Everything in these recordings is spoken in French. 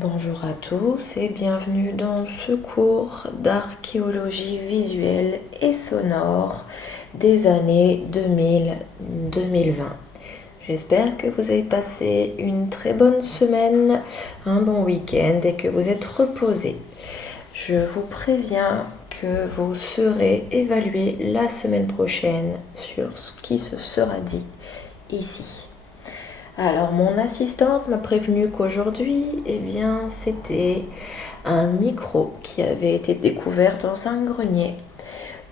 Bonjour à tous et bienvenue dans ce cours d'archéologie visuelle et sonore des années 2000-2020. J'espère que vous avez passé une très bonne semaine, un bon week-end et que vous êtes reposés. Je vous préviens que vous serez évalués la semaine prochaine sur ce qui se sera dit ici. Alors, mon assistante m'a prévenu qu'aujourd'hui, c'était un micro qui avait été découvert dans un grenier.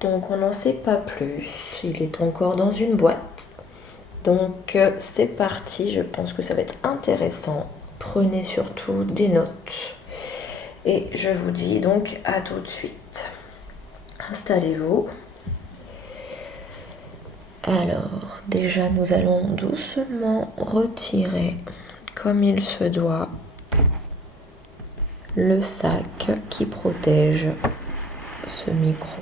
Donc, on n'en sait pas plus. Il est encore dans une boîte. Donc, c'est parti. Je pense que ça va être intéressant. Prenez surtout des notes. Et je vous dis donc à tout de suite. Installez-vous. Alors, déjà, nous allons doucement retirer, comme il se doit, le sac qui protège ce micro.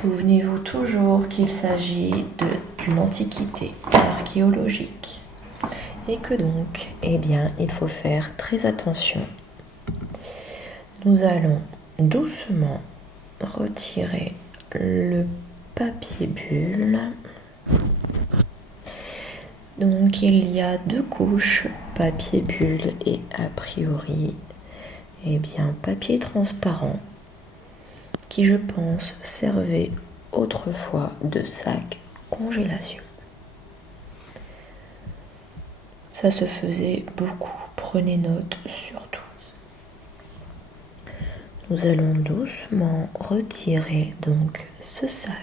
Souvenez-vous toujours qu'il s'agit d'une antiquité archéologique et que donc, il faut faire très attention. Nous allons doucement retirer le papier bulle. Donc il y a deux couches, papier bulle et a priori, papier transparent qui je pense servait autrefois de sac congélation. Ça se faisait beaucoup, prenez note surtout. Nous allons doucement retirer donc ce sac.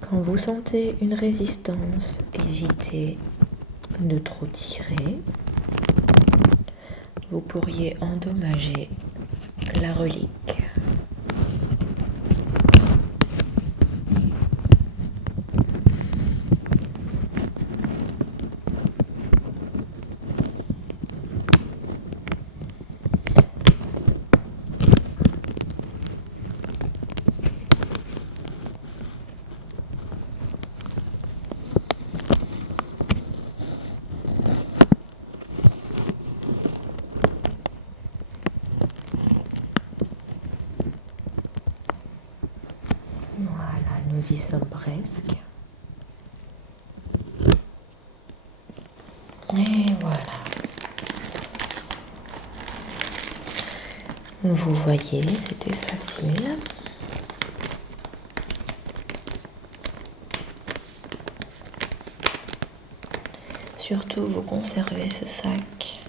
Quand vous sentez une résistance, évitez de trop tirer. Vous pourriez endommager la relique. Voilà, nous y sommes presque. Et voilà. Vous voyez, c'était facile. Surtout, vous conservez ce sac.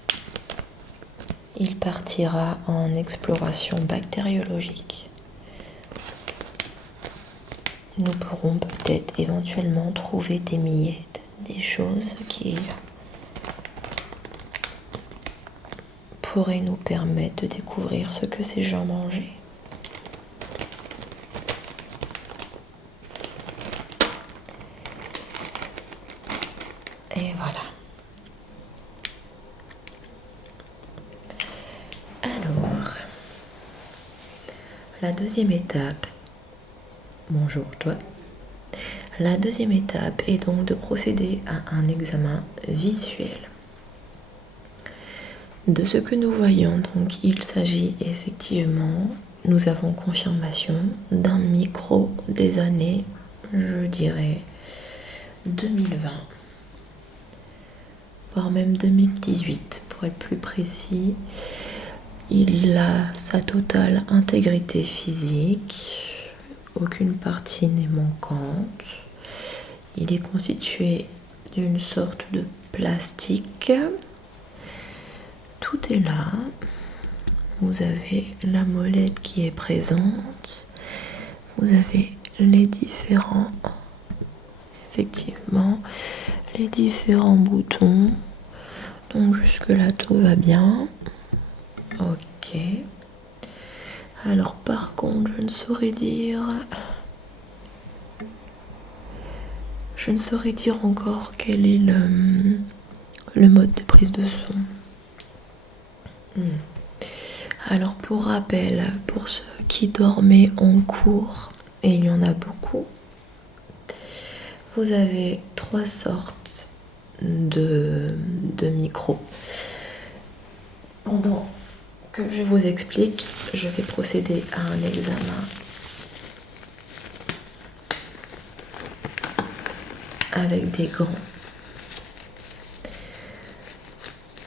Il partira en exploration bactériologique. Nous pourrons peut-être éventuellement trouver des miettes, des choses qui pourraient nous permettre de découvrir ce que ces gens mangeaient. Et voilà. Alors, la deuxième étape. Bonjour toi. La deuxième étape est donc de procéder à un examen visuel. De ce que nous voyons, donc, il s'agit effectivement, nous avons confirmation d'un micro des années, je dirais, 2020, voire même 2018, pour être plus précis. Il a sa totale intégrité physique, aucune partie n'est manquante. Il est constitué d'une sorte de plastique. Tout est là. Vous avez la molette qui est présente. Vous avez les différents boutons. Donc jusque là tout va bien. Ok. Alors par contre, je ne saurais dire. Je ne saurais dire encore quel est le mode de prise de son. Alors pour rappel, pour ceux qui dormaient en cours, et il y en a beaucoup, vous avez 3 sortes de micros. Pendant que je vous explique, je vais procéder à un examen avec des gants.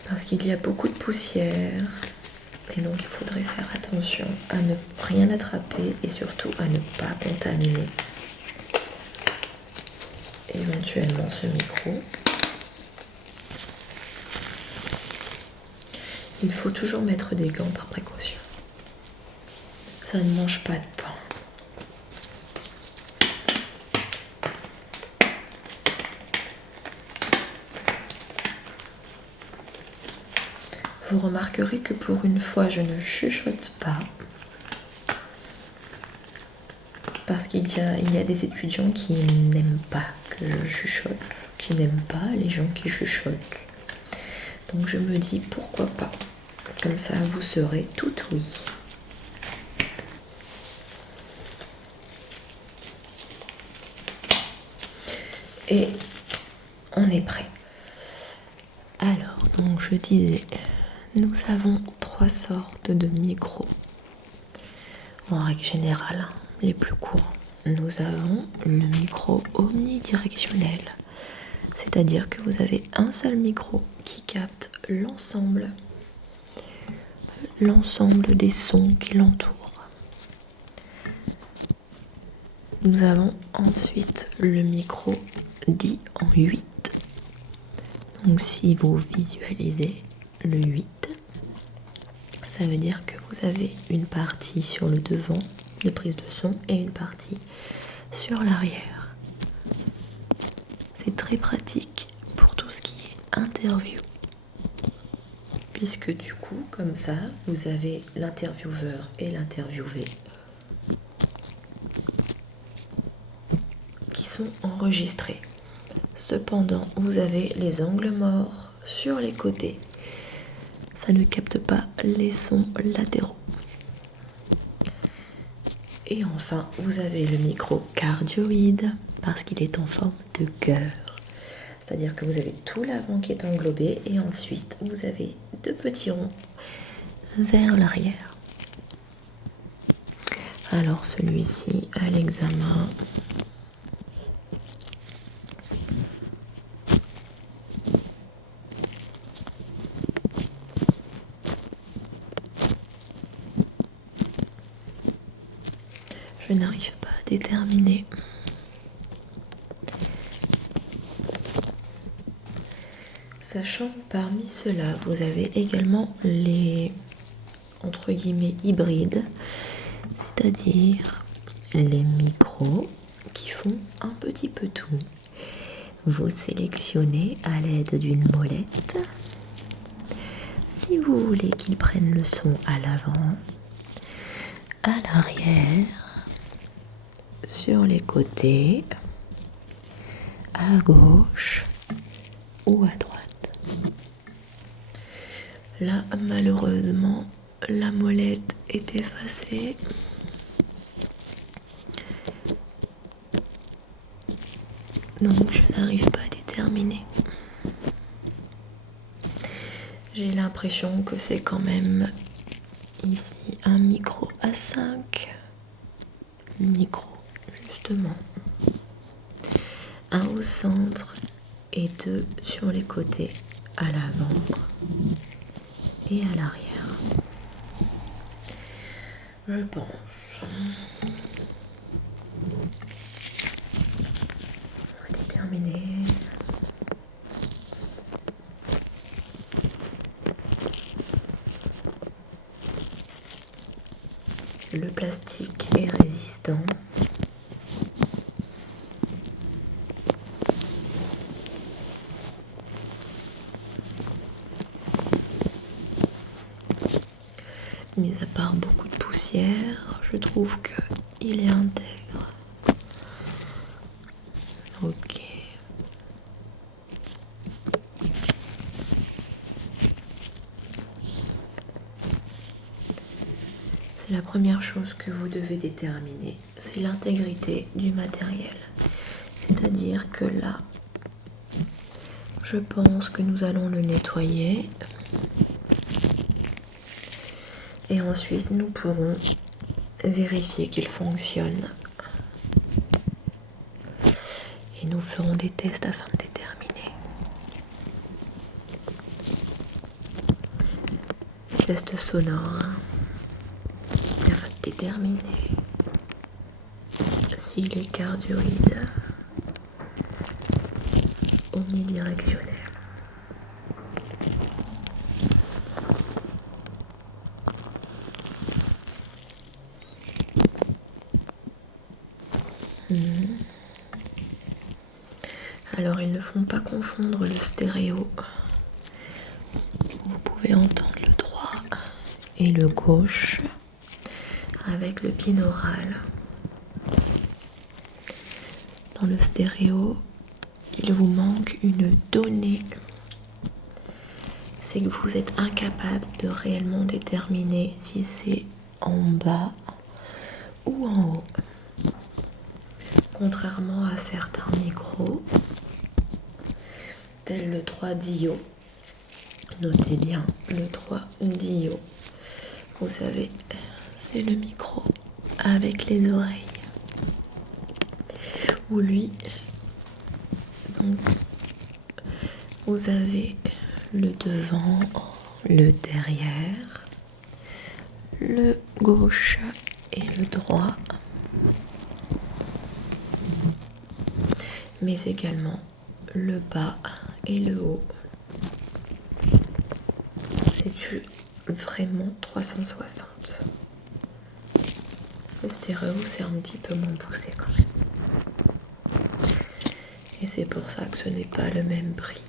Parce qu'il y a beaucoup de poussière et donc il faudrait faire attention à ne rien attraper et surtout à ne pas contaminer éventuellement ce micro. Il faut toujours mettre des gants par précaution. Ça ne mange pas de pain. Vous remarquerez que pour une fois, je ne chuchote pas. Parce qu'il y a des étudiants qui n'aiment pas que je chuchote, qui n'aiment pas les gens qui chuchotent. Donc je me dis pourquoi pas. Comme ça, vous serez tout oui. Et on est prêt. Alors, donc je disais, nous avons 3 sortes de micros. En règle générale, les plus courants. Nous avons le micro omnidirectionnel. C'est-à-dire que vous avez un seul micro qui capte l'ensemble des sons qui l'entourent. Nous avons ensuite le micro dit en 8. Donc si vous visualisez le 8, ça veut dire que vous avez une partie sur le devant de prise de son et une partie sur l'arrière. C'est très pratique pour tout ce qui est interview. Puisque du coup, comme ça, vous avez l'intervieweur et l'interviewé qui sont enregistrés. Cependant, vous avez les angles morts sur les côtés. Ça ne capte pas les sons latéraux. Et enfin, vous avez le micro cardioïde parce qu'il est en forme de cœur. C'est-à-dire que vous avez tout l'avant qui est englobé et ensuite vous avez 2 petits ronds vers l'arrière. Alors celui-ci à l'examen. Je n'arrive pas à déterminer. Sachant que parmi ceux-là, vous avez également les entre guillemets hybrides, c'est-à-dire les micros qui font un petit peu tout. Vous sélectionnez à l'aide d'une molette. Si vous voulez qu'ils prennent le son à l'avant, à l'arrière, sur les côtés, à gauche ou à droite. Là, malheureusement, la molette est effacée. Donc, je n'arrive pas à déterminer. J'ai l'impression que c'est quand même ici un micro à 5 micros, justement. Un au centre et 2 sur les côtés, à l'avant et à l'arrière. Je pense. On va déterminer. Le plastique est résistant. Mis à part beaucoup de poussière, je trouve qu'il est intègre. Ok, c'est la première chose que vous devez déterminer, c'est l'intégrité du matériel. C'est-à-dire que là, je pense que nous allons le nettoyer. Et ensuite, nous pourrons vérifier qu'il fonctionne. Et nous ferons des tests afin de déterminer. Test sonore. Afin de déterminer s'il est cardioïde, omnidirectionnel. Alors, ils ne font pas confondre le stéréo. Vous pouvez entendre le droit et le gauche avec le binaural. Dans le stéréo, il vous manque une donnée. C'est que vous êtes incapable de réellement déterminer si c'est en bas ou en haut. Contrairement à certains micros, tel le 3-Dio. Notez bien le 3-Dio. Vous savez, c'est le micro avec les oreilles. Où lui, donc, vous avez le devant, le derrière, le gauche et le droit, mais également le bas et le haut. C'est vraiment 360. Le stéréo, c'est un petit peu moins poussé quand même. Et c'est pour ça que ce n'est pas le même prix.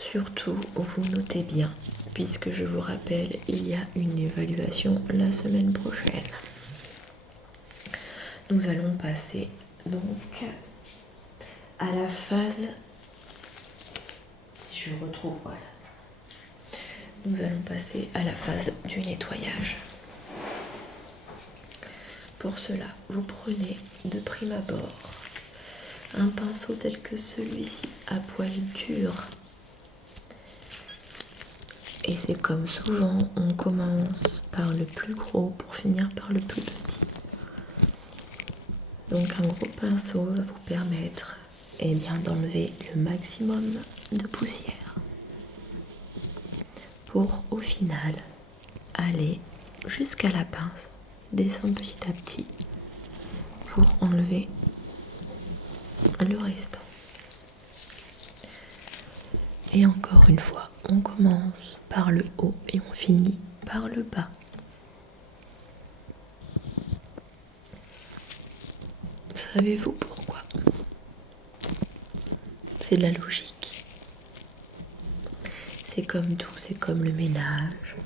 Surtout, vous notez bien, puisque je vous rappelle, il y a une évaluation la semaine prochaine. Nous allons passer donc à la phase, si je retrouve, voilà. Nous allons passer à la phase du nettoyage. Pour cela, vous prenez de prime abord un pinceau tel que celui-ci à poil dur. Et c'est comme souvent, on commence par le plus gros pour finir par le plus petit. Donc un gros pinceau va vous permettre d'enlever le maximum de poussière pour au final aller jusqu'à la pince, descendre petit à petit pour enlever le restant. Et encore une fois, on commence par le haut et on finit par le bas. Savez-vous pourquoi? C'est de la logique. C'est comme tout, c'est comme le ménage.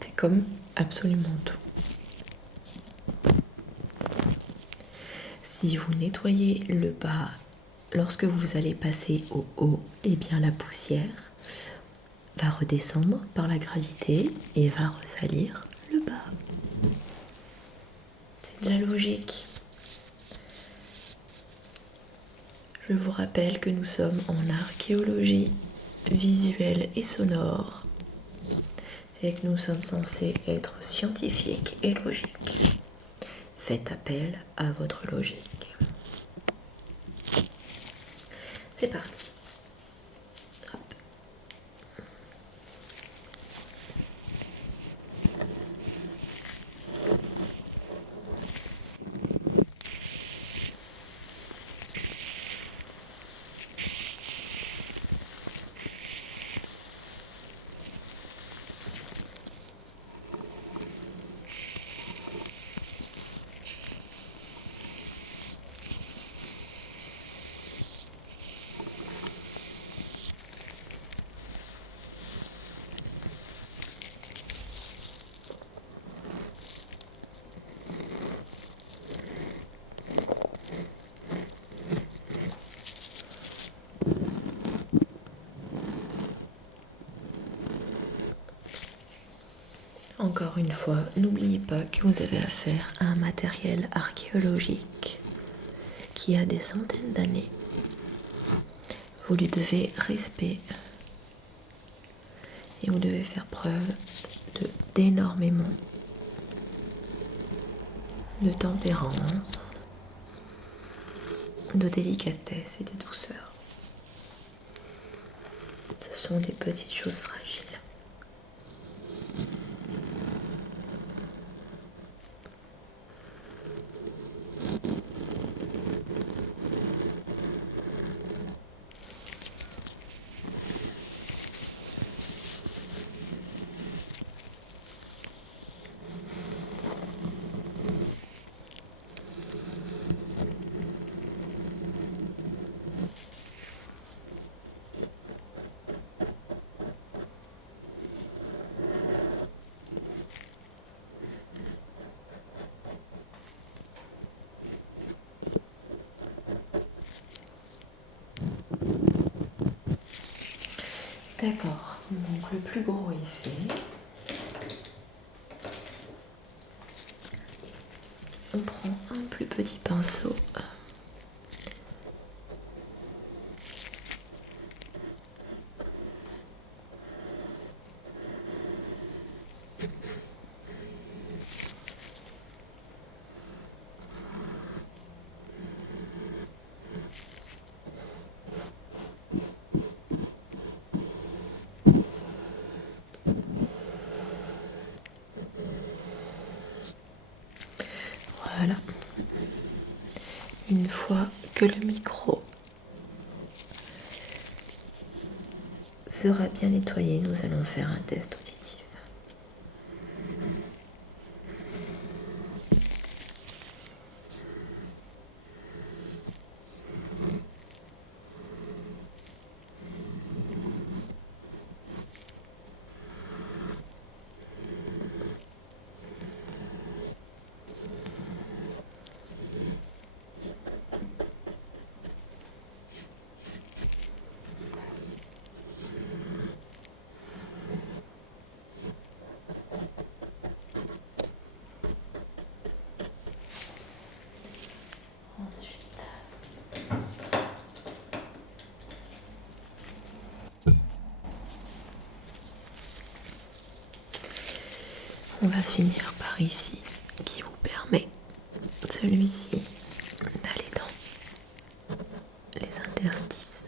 C'est comme absolument tout. Si vous nettoyez le bas, lorsque vous allez passer au haut, la poussière va redescendre par la gravité et va ressalir le bas. C'est de la logique. Je vous rappelle que nous sommes en archéologie visuelle et sonore et que nous sommes censés être scientifiques et logiques. Faites appel à votre logique. C'est parti. Hop. Encore une fois, n'oubliez pas que vous avez affaire à un matériel archéologique qui a des centaines d'années. Vous lui devez respect et vous devez faire preuve d'énormément de tempérance, de délicatesse et de douceur. Ce sont des petites choses fragiles. D'accord, donc le plus gros est fait. On prend un plus petit pinceau. Voilà. Une fois que le micro sera bien nettoyé, nous allons faire un test auditif. On va finir par ici, qui vous permet, celui-ci, d'aller dans les interstices.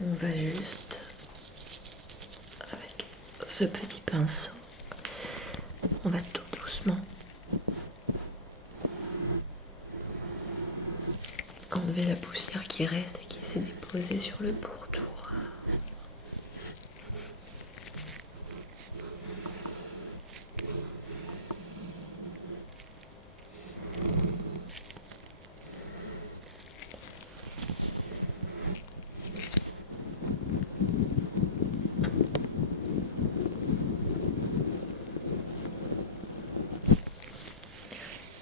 On va juste, avec ce petit pinceau, on va tout doucement enlever la poussière qui reste et qui s'est déposée sur le pourtour.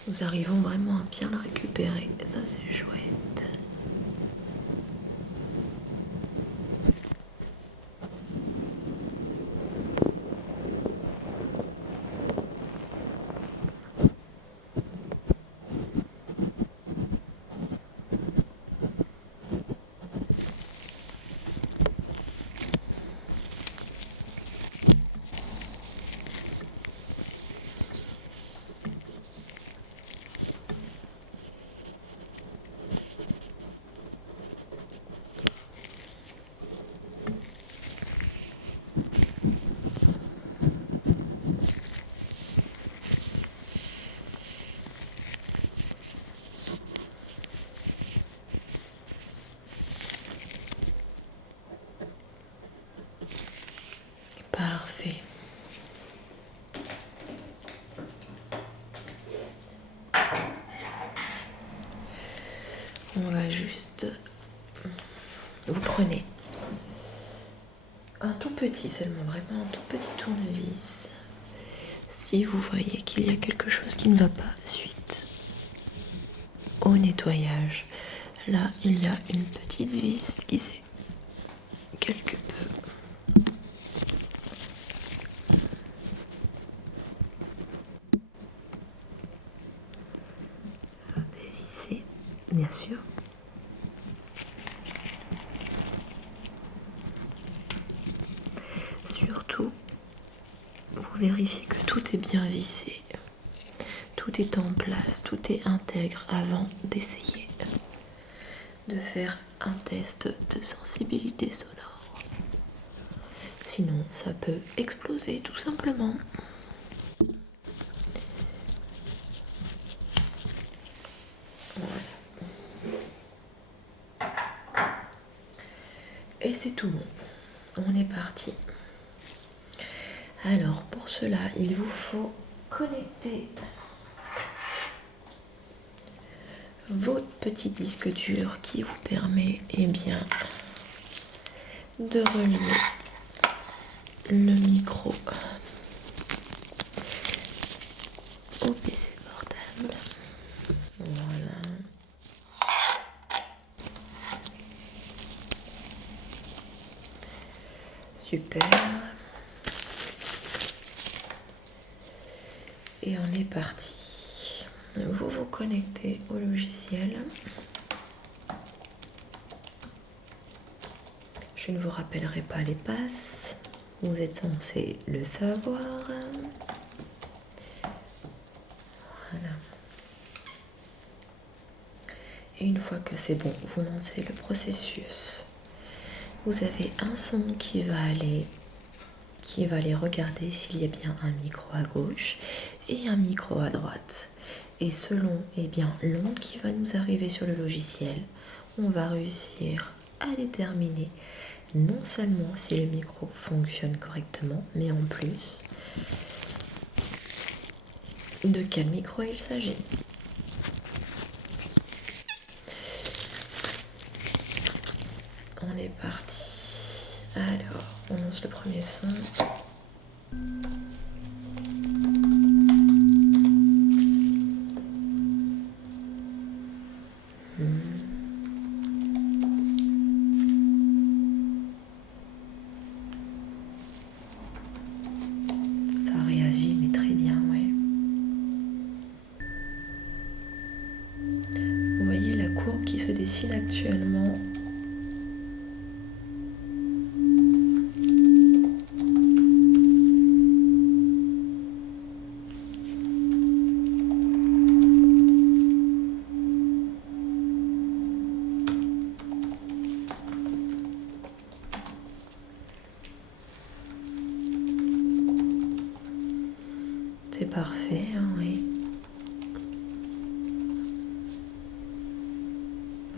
Nous arrivons vraiment à bien le récupérer, et ça c'est chouette. On va juste... Vous prenez un tout petit seulement, vraiment un tout petit tournevis. Si vous voyez qu'il y a quelque chose qui ne va pas suite au nettoyage, là il y a une petite vis qui s'est quelque peu dévissée, bien sûr. Surtout, vous vérifiez que tout est bien vissé, tout est en place, tout est intègre avant d'essayer de faire un test de sensibilité sonore. Sinon, ça peut exploser tout simplement. Voilà. Et c'est tout bon. On est parti. Alors, pour cela, il vous faut connecter votre petit disque dur qui vous permet de relier le micro au PC portable. Voilà. Super. Et on est parti. Vous vous connectez au logiciel. Je ne vous rappellerai pas les passes. Vous êtes censé le savoir. Voilà. Et une fois que c'est bon, vous lancez le processus. Vous avez un son qui va aller regarder s'il y a bien un micro à gauche et un micro à droite. Et selon l'onde qui va nous arriver sur le logiciel, on va réussir à déterminer non seulement si le micro fonctionne correctement, mais en plus de quel micro il s'agit. On est parti. Alors, on lance le premier son. Ça réagit, mais très bien, ouais. Vous voyez la courbe qui se dessine actuellement. C'est parfait, hein, oui.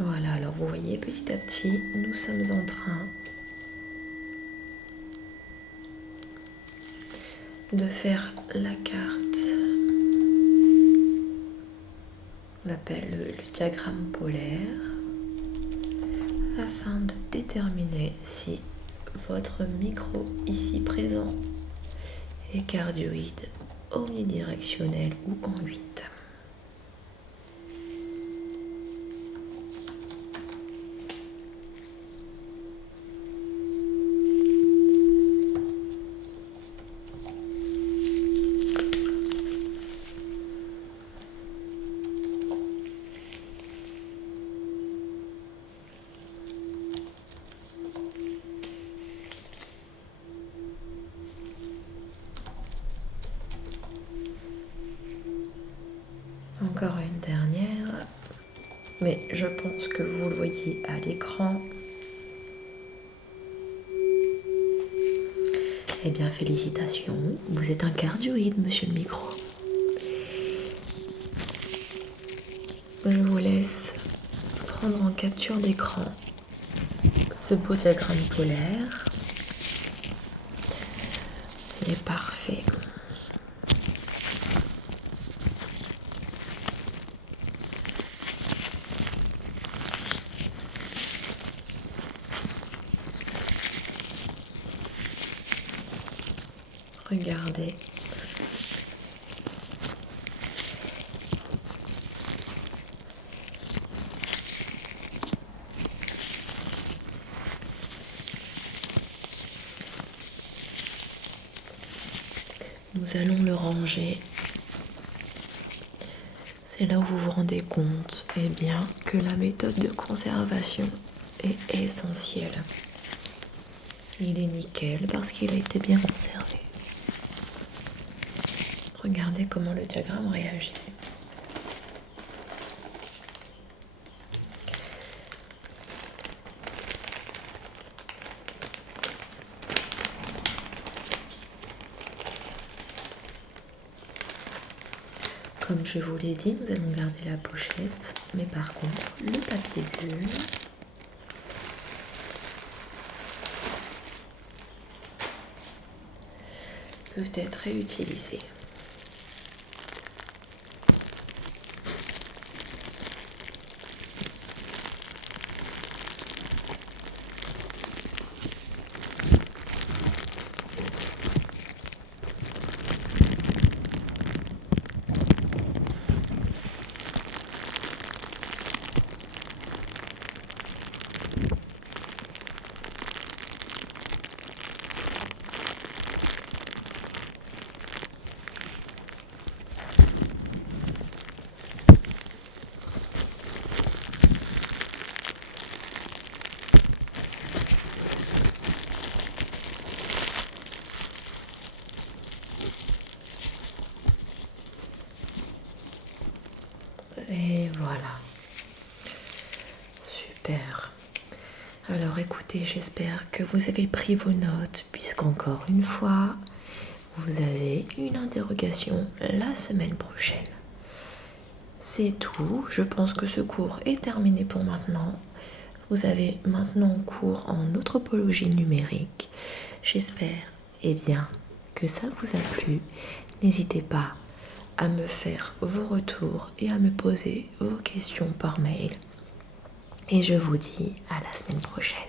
Voilà, alors vous voyez, petit à petit, nous sommes en train de faire la carte. On l'appelle le diagramme polaire afin de déterminer si votre micro ici présent est cardioïde, omnidirectionnel ou en 8. Encore une dernière, mais je pense que vous le voyez à l'écran. Eh bien, félicitations, vous êtes un cardioïde, monsieur le micro. Je vous laisse prendre en capture d'écran ce beau diagramme polaire. Il est parfait. Regardez. Nous allons le ranger. C'est là où vous vous rendez compte, eh bien, que la méthode de conservation est essentielle. Il est nickel parce qu'il a été bien conservé. Regardez comment le diagramme réagit. Comme je vous l'ai dit, nous allons garder la pochette, mais par contre, le papier bulle peut être réutilisé. Et voilà. Super. Alors écoutez, j'espère que vous avez pris vos notes, puisqu'encore une fois, vous avez une interrogation la semaine prochaine. C'est tout. Je pense que ce cours est terminé pour maintenant. Vous avez maintenant cours en anthropologie numérique. J'espère, eh bien, que ça vous a plu. N'hésitez pas à me faire vos retours et à me poser vos questions par mail. Et je vous dis à la semaine prochaine.